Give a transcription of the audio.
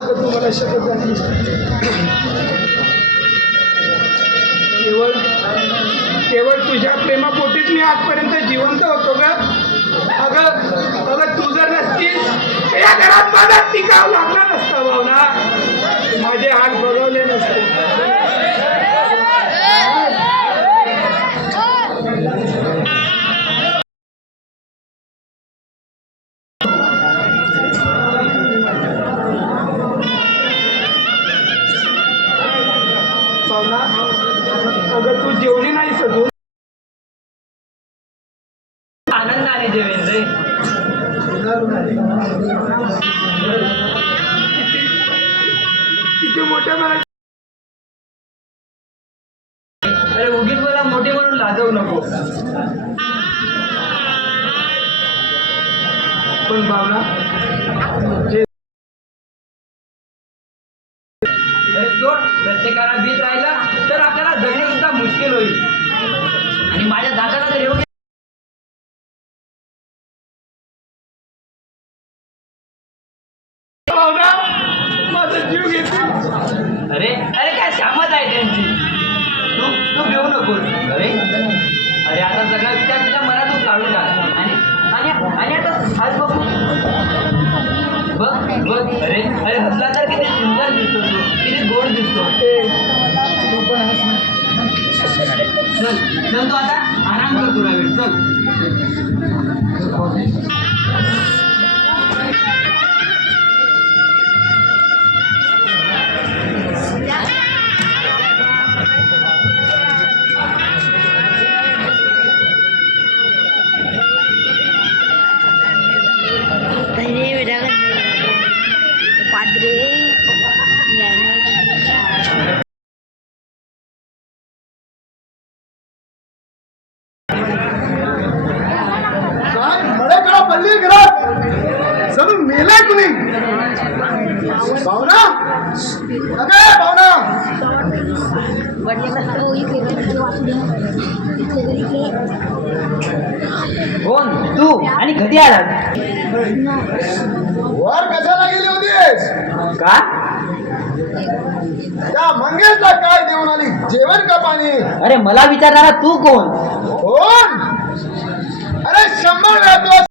तुम्हाला शपथ झाली केवळ केवळ तुझ्या प्रेमापोटीच मी आजपर्यंत जिवंत होतो ग. अगं अगं तू जर नसतीस या घरात माझा टिकाव लागला नसता भावना, माझे हात बघवले नसते. भावना अगं तू जेवली नाहीस अजून. आनंदाने जेवेन रे. किती मोठ्या मला. अरे उगीच मला मोठे म्हणून लाजवू नको. पण भावना प्रत्येकाला भीत राहिला तर आपल्याला जगणे सुद्धा मुश्किल होईल. आणि माझ्या दादाला तर येऊ भावना माझा जीव घेते. अरे अरे काय शामत आहे त्यांची. तू तू घेऊ नकोस. अरे अरे आता सगळा विचार तुझ्या मनातून काढून टाक. आणि आणि आता आज बघू बघ बघ. अरे अरे हसला तर किती सुंदर दिसतो तू, किती गोड दिसतो. चल चल तू आता आराम कर थोडा वेळ. चल जणू मेलाय तुम्ही. भावना अगे भावना. कोण तू आणि कधी आलास? वर कशाला गेली होतीस? का? त्या मंगेशला काय देऊन आली, जेवण का पाणी? अरे मला विचारणारा तू कोण? कोण? अरे 100 वेळा तुला